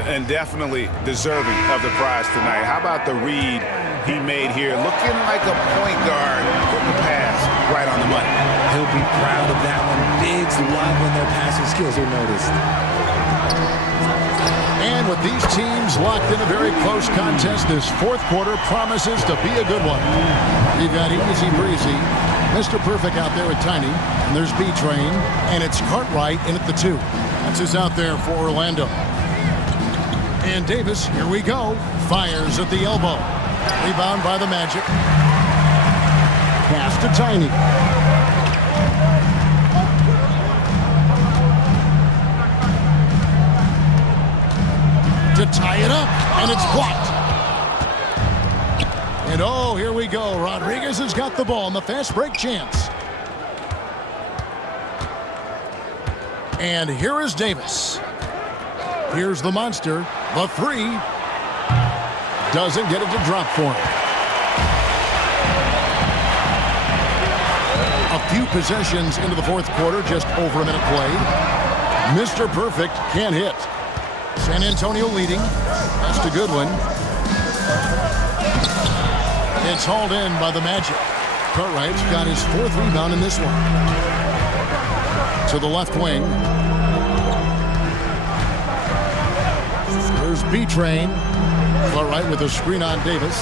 And definitely deserving of the prize tonight. How about the read he made here? Looking like a point guard with the pass right on the money. He'll be proud of that one. Bigs love when their passing skills are noticed. And with these teams locked in a very close contest, this fourth quarter promises to be a good one. You've got easy breezy. Mr. Perfect out there with Tiny. And there's B-Train. And it's Cartwright in at the 2. That's who's out there for Orlando. And Davis, here we go. Fires at the elbow. Rebound by the Magic. Pass to Tiny. To tie it up, and it's blocked. And oh, here we go. Rodriguez has got the ball in the fast break chance. And here is Davis. Here's the monster. The 3. Doesn't get it to drop for him. A few possessions into the fourth quarter, just over a minute played. Mr. Perfect can't hit. San Antonio leading. That's a good one. It's hauled in by the Magic. Cartwright's got his 4th rebound in this one. To the left wing. There's B-Train. Cartwright with a screen on Davis.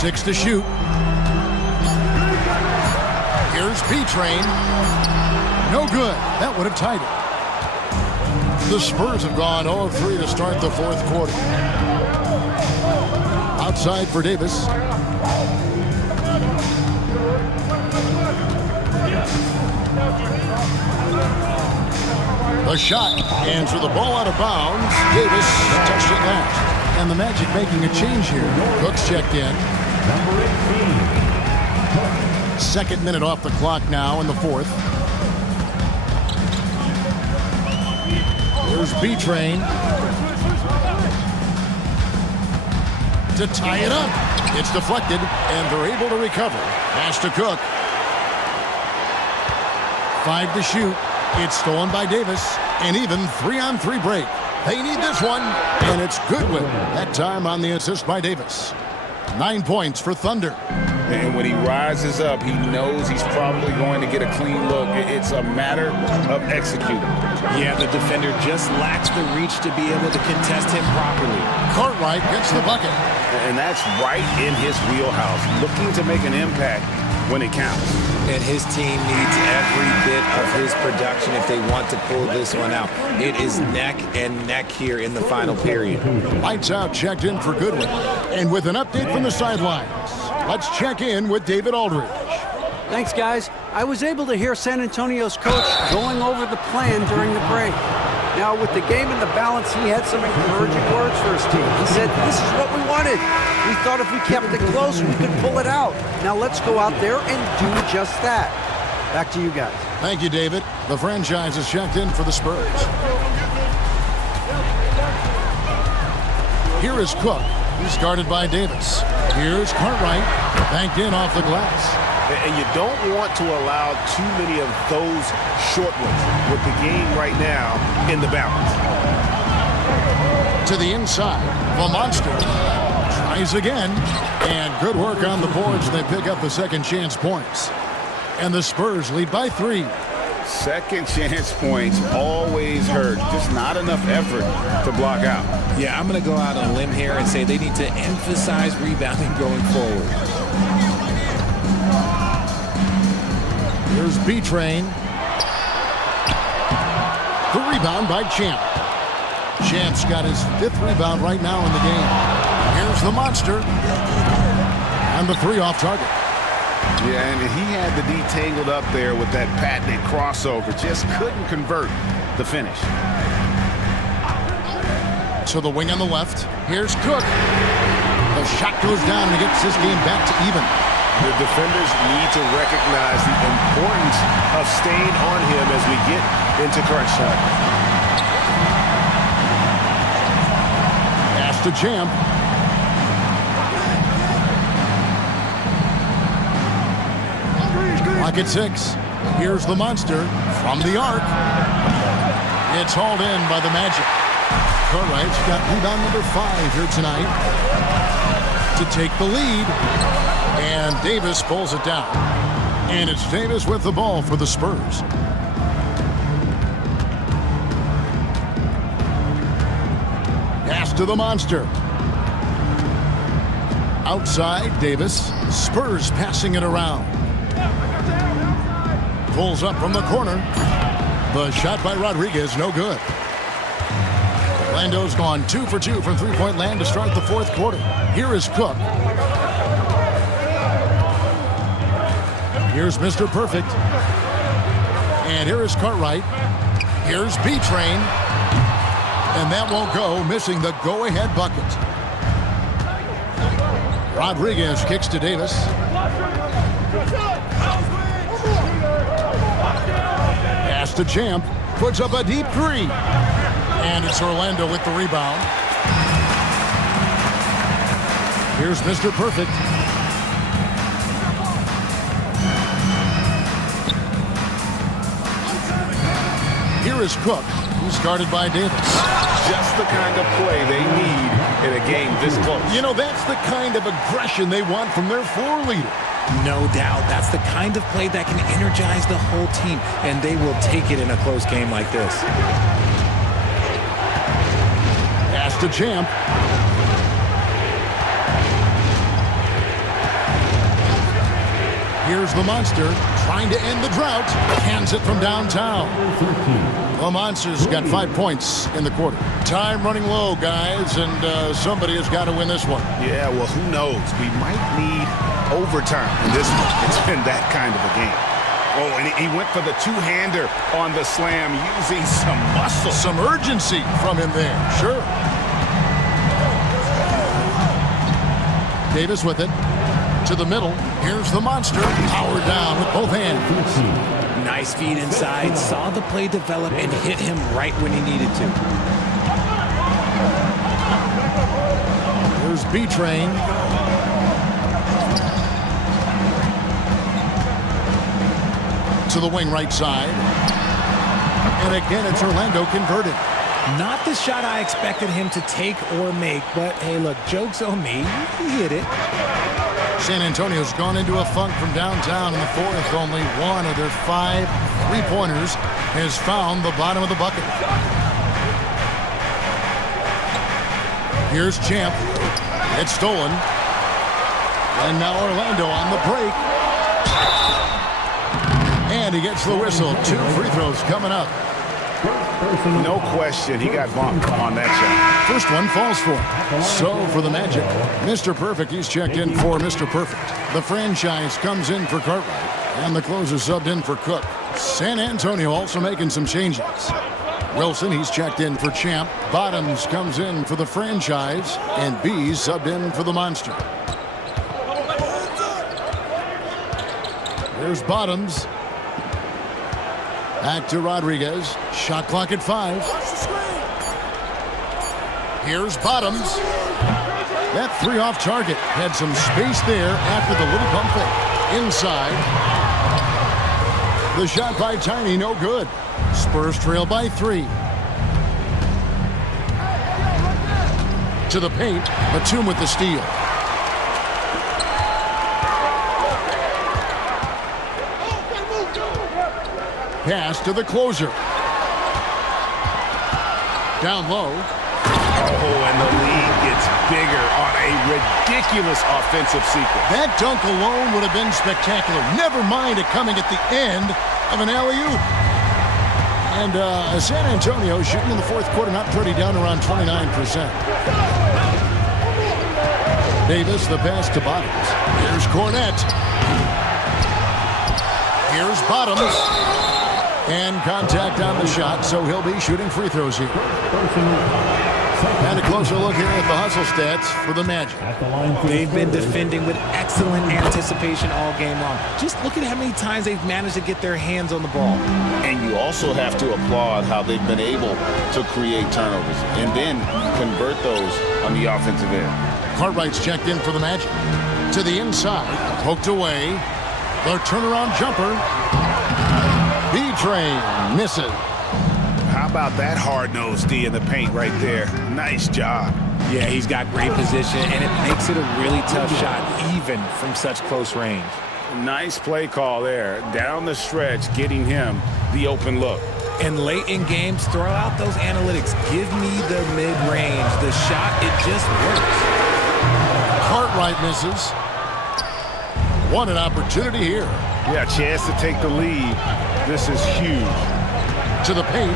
6 to shoot. Here's B-Train. No good. That would have tied it. The Spurs have gone 0-3 to start the fourth quarter. Outside for Davis. The shot, and through the ball out of bounds, Davis touched it last. And the Magic making a change here. Cooks checked in. Number 18. Second minute off the clock now in the fourth. There's B-Train. To tie it up. It's deflected, and they're able to recover. Pass to Cook. 5 to shoot. It's stolen by Davis. And even 3-on-3 break. They need this one, and it's Goodwin. That time on the assist by Davis. 9 points for Thunder. And when he rises up, he knows he's probably going to get a clean look. It's a matter of executing. Yeah, the defender just lacks the reach to be able to contest him properly. Cartwright gets the bucket. And that's right in his wheelhouse, looking to make an impact when it counts. And his team needs every bit of his production if they want to pull this one out. It is neck and neck here in the final period. Lights out, checked in for Goodwin. And with an update from the sidelines, let's check in with David Aldridge. Thanks, guys. I was able to hear San Antonio's coach going over the plan during the break. Now, with the game in the balance, he had some encouraging words for his team. He said, this is what we wanted. We thought if we kept it close, we could pull it out. Now let's go out there and do just that. Back to you guys. Thank you, David. The franchise is checked in for the Spurs. Here is Cook. He's guarded by Davis. Here's Cartwright. Banked in off the glass. And you don't want to allow too many of those short ones with the game right now in the balance. To the inside, the Monster tries again. And good work on the boards. They pick up the second chance points. And the Spurs lead by 3. Second chance points always hurt. Just not enough effort to block out. Yeah, I'm going to go out on a limb here and say they need to emphasize rebounding going forward. Here's B-Train. The rebound by Champ. Champ's got his 5th rebound right now in the game. Here's the Monster. And the 3 off target. Yeah, and he had the D tangled up there with that patented crossover. Just couldn't convert the finish. To the wing on the left. Here's Cook. The shot goes down and he gets this game back to even. The defenders need to recognize the importance of staying on him as we get into crunch time. Pass to Champ. Clock at 6. Here's the Monster from the arc. It's hauled in by the Magic. Cartwright's got rebound number 5 here tonight to take the lead. And Davis pulls it down. And it's Davis with the ball for the Spurs. Pass to the Monster. Outside, Davis. Spurs passing it around. Pulls up from the corner. The shot by Rodriguez, no good. Orlando's gone 2 for 2 from three-point land to start the 4th quarter. Here is Cook. Here's Mr. Perfect. And here is Cartwright. Here's B-Train. And that won't go, missing the go-ahead bucket. Rodriguez kicks to Davis. Pass to Champ. Puts up a deep 3. And it's Orlando with the rebound. Here's Mr. Perfect. Here is Cook, who's guarded by Davis. Just the kind of play they need in a game this close. You know, that's the kind of aggression they want from their floor leader. No doubt. That's the kind of play that can energize the whole team, and they will take it in a close game like this. Pass to Champ. Here's the Monster trying to end the drought. Hands it from downtown. The Monster's got 5 points in the quarter. Time running low, guys, and somebody has got to win this one. Yeah, well, who knows? We might need overtime in this one. It's been that kind of a game. Oh, and he went for the two-hander on the slam using some muscle. Some urgency from him there, sure. Davis with it. To the middle. Here's the Monster. Powered down with both hands. Nice feed inside. Saw the play develop and hit him right when he needed to. Here's B-Train. To the wing right side. And again, it's Orlando converted. Not the shot I expected him to take or make, but hey, look, joke's on me. He hit it. San Antonio's gone into a funk from downtown in the 4th. Only one of their 5 three-pointers has found the bottom of the bucket. Here's Champ. It's stolen. And now Orlando on the break. And he gets the whistle. 2 free throws coming up. No question, he got bumped on that shot. First one falls for him. So for the Magic, Mr. Perfect, he's checked in for Mr. Perfect. The franchise comes in for Cartwright, and the closer subbed in for Cook. San Antonio also making some changes. Wilson, he's checked in for Champ. Bottoms comes in for the franchise, and B's subbed in for the Monster. There's Bottoms. Back to Rodriguez. Shot clock at 5. Here's Bottoms. That 3 off target. Had some space there after the little pump fake. Inside. The shot by Tiny, no good. Spurs trail by 3. To the paint. Batum with the steal. Pass to the closer. Down low. Oh, and the lead gets bigger on a ridiculous offensive sequence. That dunk alone would have been spectacular. Never mind it coming at the end of an alley-oop. And San Antonio shooting in the fourth quarter, not pretty, down around 29%. Davis, the pass to Bottoms. Here's Cornette. Here's Bottoms. And contact on the shot, so he'll be shooting free throws here. And a closer look here at the hustle stats for the Magic. They've been defending with excellent anticipation all game long. Just look at how many times they've managed to get their hands on the ball. And you also have to applaud how they've been able to create turnovers and then convert those on the offensive end. Cartwright's checked in for the Magic. To the inside, poked away. The turnaround jumper. B-Train misses. How about that hard-nosed D in the paint right there? Nice job. Yeah, he's got great position, and it makes it a really tough shot, even from such close range. Nice play call there. Down the stretch, getting him the open look. And late in games, throw out those analytics. Give me the mid-range. The shot, it just works. Cartwright misses. What an opportunity here. Yeah, chance to take the lead. This is huge. To the paint.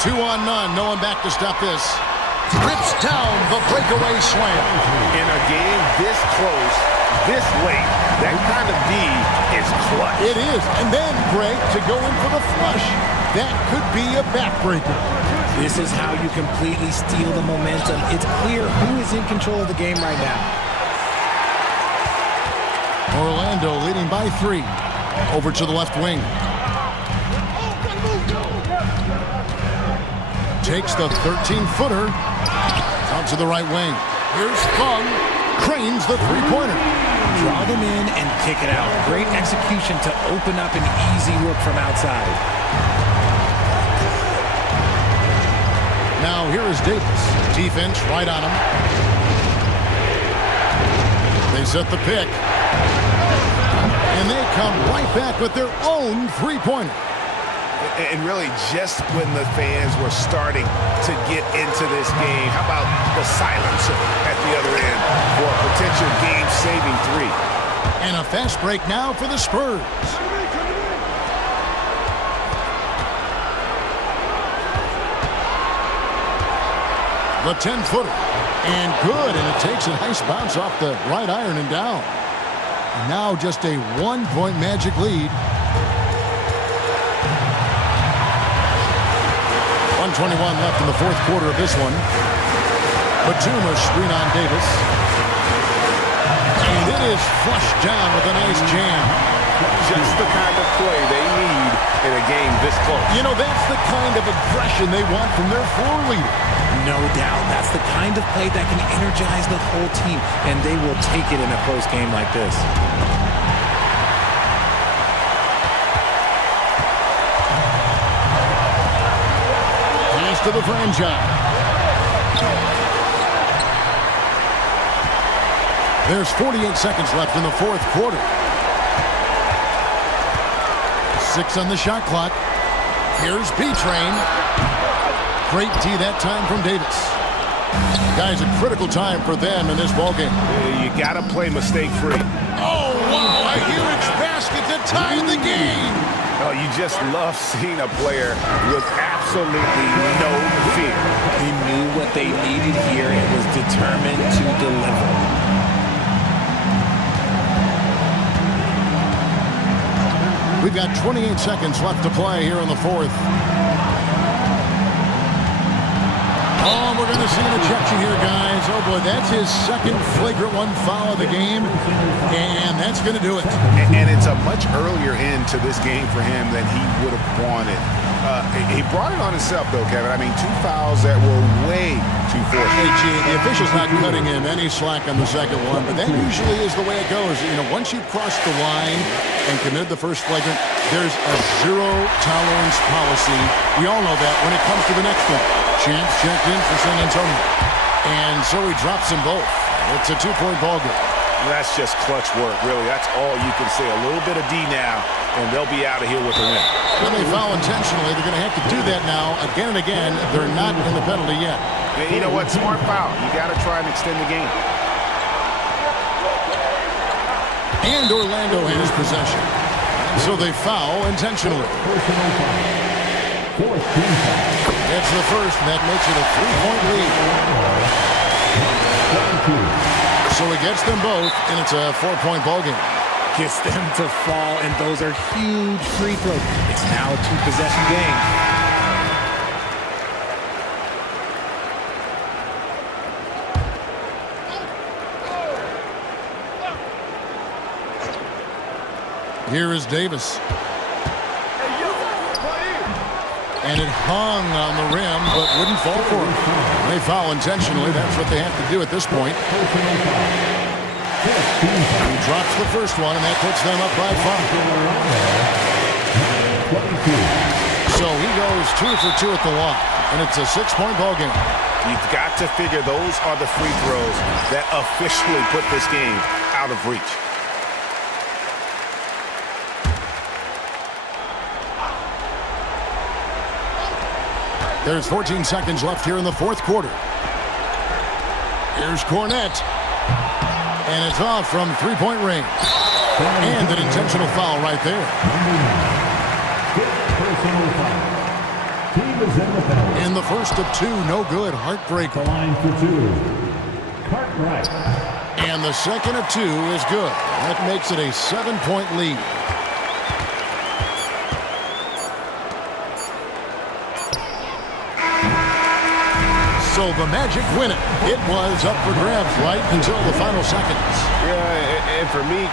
2 on none. No one back to stop this. Rips down the breakaway slam. In a game this close, this late, that kind of D is clutch. It is. And then, Greg, to go in for the flush. That could be a backbreaker. This is how you completely steal the momentum. It's clear who is in control of the game right now. Orlando leading by 3. Over to the left wing. Takes the 13-footer. Out to the right wing. Here's Fung. Cranes the three-pointer. Draw them in and kick it out. Great execution to open up an easy look from outside. Now here is Davis. Defense right on him. They set the pick. And they come right back with their own three-pointer. And really, just when the fans were starting to get into this game, how about the silencer at the other end for a potential game-saving 3? And a fast break now for the Spurs. The 10-footer. And good, and it takes a nice bounce off the right iron and down. And now just a 1-point Magic lead. 1:21 left in the fourth quarter of this one. Batum a screen on Davis. And it is flushed down with a nice jam. Just the kind of play they need in a game this close. You know, that's the kind of aggression they want from their floor leader. No doubt. That's the kind of play that can energize the whole team, and they will take it in a close game like this. To the franchise. There's 48 seconds left in the fourth quarter. 6 on the shot clock. Here's B-Train. Great D that time from Davis. Guys, a critical time for them in this ballgame. You got to play mistake-free. Oh, wow, a huge basket to tie the game. Oh, you just love seeing a player with absolutely no fear. He knew what they needed here and was determined to deliver. We've got 28 seconds left to play here in the fourth. Oh, we're going to see an ejection here, guys. Oh, boy, that's his second flagrant one foul of the game. And that that's going to do it. And it's a much earlier end to this game for him than he would have wanted. He brought it on himself, though, Kevin. I mean, 2 fouls that were way too forced. Hey, G, the official's not cutting him any slack on the second one, but that usually is the way it goes. You know, once you've crossed the line and committed the first flagrant, there's a zero-tolerance policy. We all know that when it comes to the next one. Champs checked in for San Antonio. And so he drops them both. It's a 2-point ball game. That's just clutch work, really. That's all you can say. A little bit of D now, and they'll be out of here with a win. When they foul intentionally, they're going to have to do that now again and again. They're not in the penalty yet. You know what? Smart foul. You got to try and extend the game. And Orlando has possession. So they foul intentionally. That's the first, and that makes it a 3-point lead. So he gets them both, and it's a 4-point ball game. Gets them to fall, and those are huge free throws. It's now a 2-possession game. Here is Davis. And it hung on the rim, but wouldn't fall for him. They foul intentionally. That's what they have to do at this point. He drops the first one, and that puts them up by 5. So he goes 2 for 2 at the line, and it's a 6-point ball game. You've got to figure those are the free throws that officially put this game out of reach. There's 14 seconds left here in the fourth quarter. Here's Cornette. And it's off from 3-point range. And an intentional foul right there. In the first of 2, no good. Heartbreaker. Line for 2. Cartwright. And the second of 2 is good. That makes it a 7-point lead. So the Magic win it. It was up for grabs right until the final seconds. Yeah, and for me...